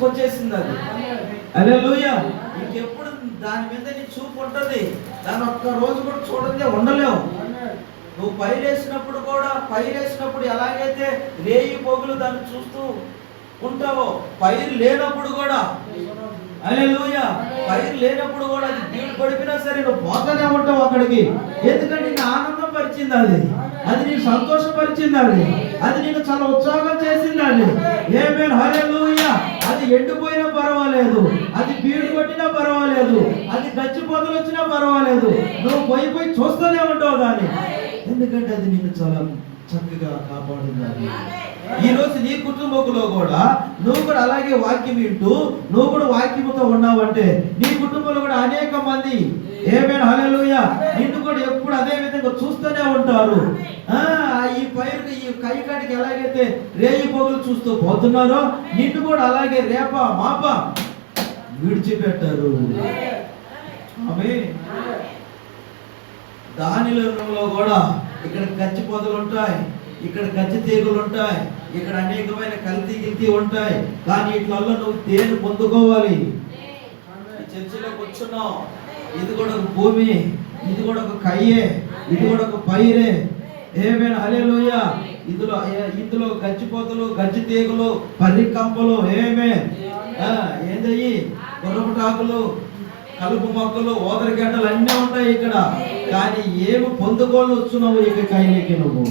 తీసుకొచ్చేసింది అది అరే ఇంకెప్పుడు దాని మీద నీ చూపు ఉంటుంది. దాని ఒక్క రోజు కూడా చూడండి ఉండలేవు. నువ్వు పైరేసినప్పుడు కూడా పైరేసినప్పుడు ఎలాగైతే రేయి పొగులు దాన్ని చూస్తూ ఉంటావో పైరు లేనప్పుడు కూడా. అరే పైరు లేనప్పుడు కూడా అది నీళ్ళు పడిపోయినా సరే నువ్వు పోతానే ఉంటావు అక్కడికి. ఎందుకంటే నేను ఆనందం పరిచింది అది. అది నేను సంతోషపరిచింది అది. అది నేను చాలా ఉత్సాహం చేసింది అది. హల్లెలూయ. అది ఎండిపోయినా పర్వాలేదు. అది బీడు కొట్టినా పర్వాలేదు. అది గచ్చి పొదలు వచ్చినా పర్వాలేదు. నువ్వు పోయి పోయి చూస్తూనే ఉంటావు దాన్ని. ఎందుకంటే అది నిన్ను చాలా చక్కగా కాపాడుతుంది. ఈ రోజు నీ కుటుంబంలో కూడా నువ్వు కూడా అలాగే వాక్యం వింటూ నువ్వు కూడా వాక్యముతో ఉన్నావంటే నీ కుటుంబంలో కూడా అనేక మంది. ఏమైనా? హల్లెలూయ. నిన్ను కూడా ఎప్పుడు అదే విధంగా చూస్తూనే ఉంటారు. ఈ పైరు ఈ కైకాటికి ఎలాగైతే రేయి పొగులు చూస్తూ పోతున్నారో నిన్ను కూడా అలాగే రేప మాప విడిచిపెట్టారు. ఆమె. దానిలో కూడా ఇక్కడ గచ్చి పొదలు ఉంటాయి ఇక్కడ గచ్చి తీగలు ఉంటాయి ఇక్కడ అనేకమైన కల్తీ గిల్తీ ఉంటాయి. కానీ ఇట్లలో నువ్వు తేను పొందుకోవాలి. చర్చిలో కూర్చున్నావు. ఇది కూడా ఒక భూమి ఇది కూడా ఒక కయ్యే ఇది కూడా ఒక పైరే. ఏమైనా హలేలుయ ఇందులో ఇందులో గచ్చిపోతలు గచ్చి తీగలు పర్రి కంపలు ఏమే ఏందయ్యి? గుర్రపు టాకులు కలుపు మొక్కలు ఓదరి గడ్డలు అన్నీ ఉంటాయి ఇక్కడ. కానీ ఏమి పొందుకోలు వచ్చున్నావు ఇక కైలేకి నువ్వు?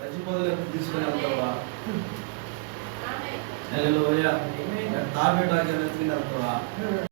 గచ్చిపోతలు తీసుకుని వెళ్తావా? తాబేటాకి వెళ్తావా